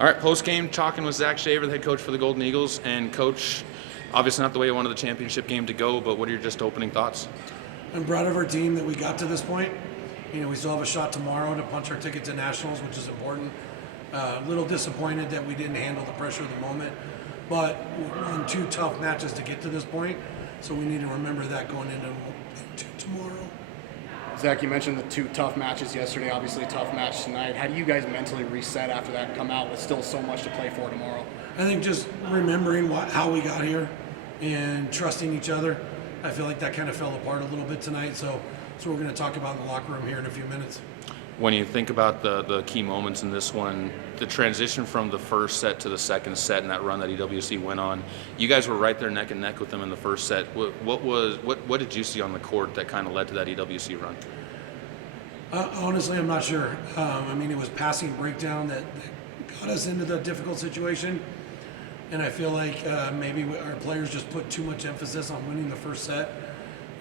All right, post-game, talking with Zach Shaver, the head coach for the Golden Eagles. And, Coach, obviously not the way you wanted the championship game to go, but what are your just opening thoughts? I'm proud of our team that we got to this point. We still have a shot tomorrow to punch our ticket to nationals, which is important. A little disappointed that we didn't handle the pressure of the moment, but we're on 2 tough matches to get to this point, so we need to remember that going into tomorrow. Zach, you mentioned the 2 tough matches yesterday, obviously a tough match tonight. How do you guys mentally reset after that and come out with still so much to play for tomorrow? I think just remembering how we got here and trusting each other. I feel like that kind of fell apart a little bit tonight, so we're going to talk about in the locker room here in a few minutes. When you think about the key moments in this one, the transition from the first set to the second set and that run that EWC went on, you guys were right there neck and neck with them in the first set. What did you see on the court that kind of led to that EWC run? Honestly, I'm not sure. It was passing breakdown that got us into the difficult situation, and I feel like maybe our players just put too much emphasis on winning the first set,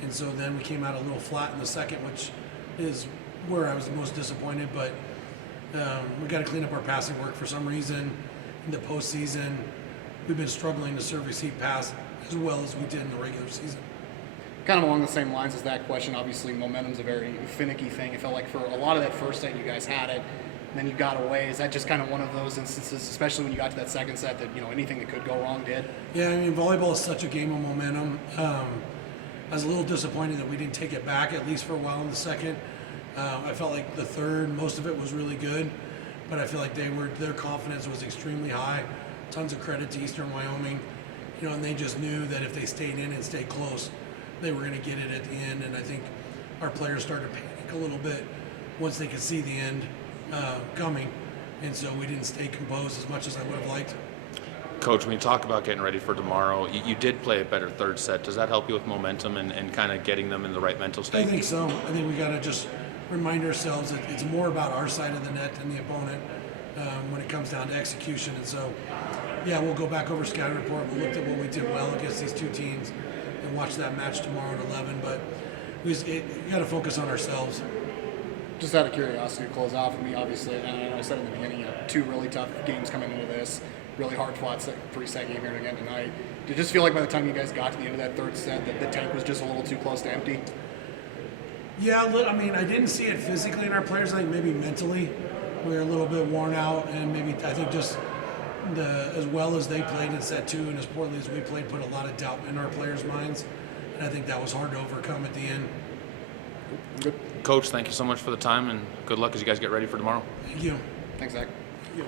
and so then we came out a little flat in the second, which is where I was the most disappointed. But we got to clean up our passing work. For some reason in the postseason we've been struggling to serve receive pass as well as we did in the regular season. Kind of along the same lines as that question, obviously momentum's a very finicky thing. It felt like for a lot of that first set you guys had it, and then you got away. Is that just kind of one of those instances, especially when you got to that second set, that anything that could go wrong did? Yeah, volleyball is such a game of momentum. I was a little disappointed that we didn't take it back, at least for a while in the second. I felt like the third, most of it was really good, but I feel like their confidence was extremely high. Tons of credit to Eastern Wyoming, and they just knew that if they stayed in and stayed close, they were going to get it at the end. And I think our players started to panic a little bit once they could see the end coming, and so we didn't stay composed as much as I would have liked. Coach, when you talk about getting ready for tomorrow, you did play a better third set. Does that help you with momentum and kind of getting them in the right mental state? I think so. I think we got to just remind ourselves that it's more about our side of the net than the opponent when it comes down to execution. And so, yeah, we'll go back over scouting report. We'll look at what we did well against these 2 teams and watch that match tomorrow at 11. But we got to focus on ourselves. Just out of curiosity to close out for me, obviously, and I know I said in the beginning, 2 really tough games coming into this, really hard fought pre-set game here again tonight. Did it just feel like by the time you guys got to the end of that third set that the tank was just a little too close to empty? Yeah, I didn't see it physically in our players. I think maybe mentally we were a little bit worn out, and maybe I think just as well as they played in set 2 and as poorly as we played put a lot of doubt in our players' minds, and I think that was hard to overcome at the end. Good. Coach, thank you so much for the time, and good luck as you guys get ready for tomorrow. Thank you. Thanks, Zach.